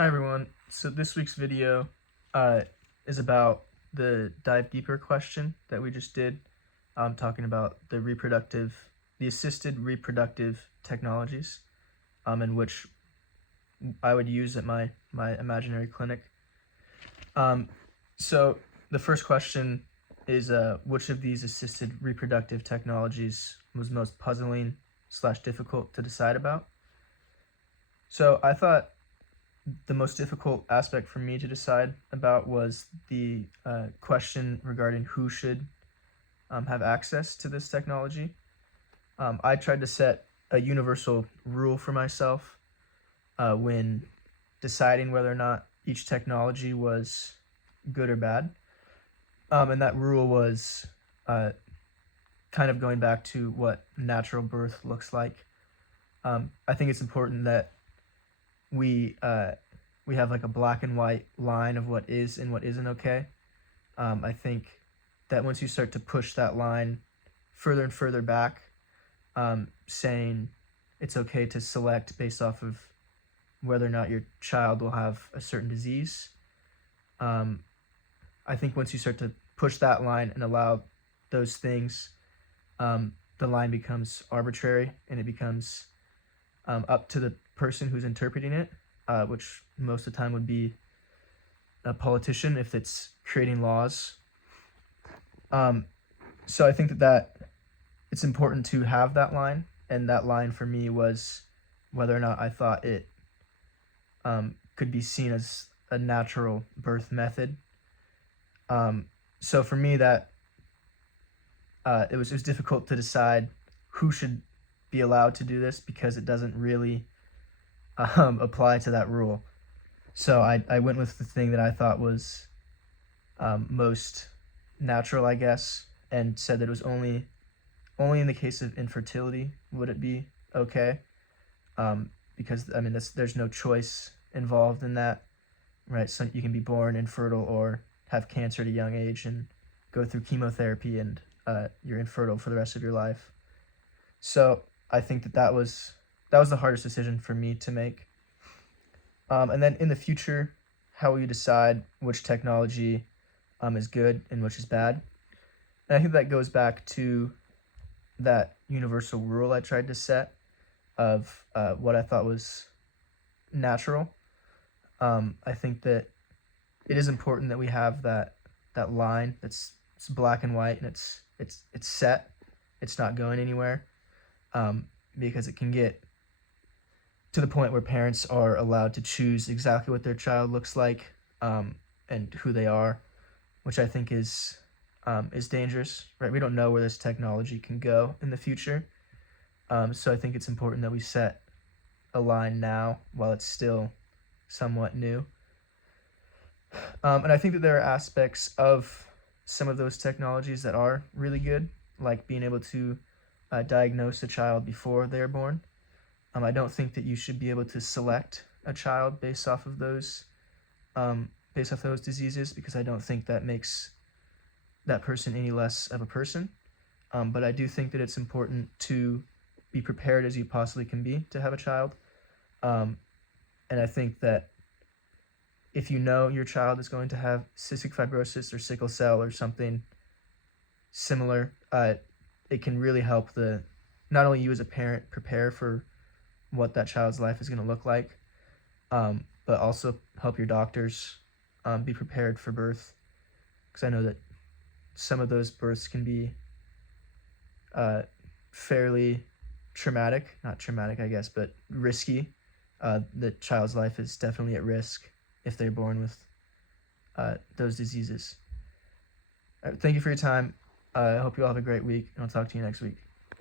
Hi everyone. So this week's video uh, is about the dive deeper question that we just did. Talking about the assisted reproductive technologies, in which I would use at my imaginary clinic. So the first question is, which of these assisted reproductive technologies was most puzzling / difficult to decide about? So I thought the most difficult aspect for me to decide about was the question regarding who should have access to this technology. I tried to set a universal rule for myself when deciding whether or not each technology was good or bad. And that rule was kind of going back to what natural birth looks like. I think it's important that we have like a black and white line of what is and what isn't okay. I think that once you start to push that line further and further back, saying it's okay to select based off of whether or not your child will have a certain disease, I think once you start to push that line and allow those things, the line becomes arbitrary and it becomes up to the person who's interpreting it, which most of the time would be a politician if it's creating laws. So I think that it's important to have that line, and that line for me was whether or not I thought it could be seen as a natural birth method. So for me, that it was difficult to decide who should be allowed to do this because it doesn't really apply to that rule. So I went with the thing that I thought was most natural, I guess, and said that it was only in the case of infertility would it be okay, because I mean there's no choice involved in that, right? So you can be born infertile or have cancer at a young age and go through chemotherapy and you're infertile for the rest of your life. So I think that was the hardest decision for me to make. And then in the future, how will you decide which technology is good and which is bad? And I think that goes back to that universal rule I tried to set of what I thought was natural. I think that it is important that we have that line it's black and white and it's set. It's not going anywhere, because it can get to the point where parents are allowed to choose exactly what their child looks like, and who they are, which I think is dangerous, right? We don't know where this technology can go in the future. So I think it's important that we set a line now while it's still somewhat new. And I think that there are aspects of some of those technologies that are really good, like being able to diagnose a child before they're born. I don't think that you should be able to select a child based off of those diseases, because I don't think that makes that person any less of a person. But I do think that it's important to be prepared as you possibly can be to have a child. And I think that if you know your child is going to have cystic fibrosis or sickle cell or something similar, it can really help not only you as a parent prepare for what that child's life is going to look like, but also help your doctors be prepared for birth, because I know that some of those births can be fairly traumatic, not traumatic I guess, but risky. The child's life is definitely at risk if they're born with those diseases. Thank you for your time. I hope you all have a great week, and I'll talk to you next week.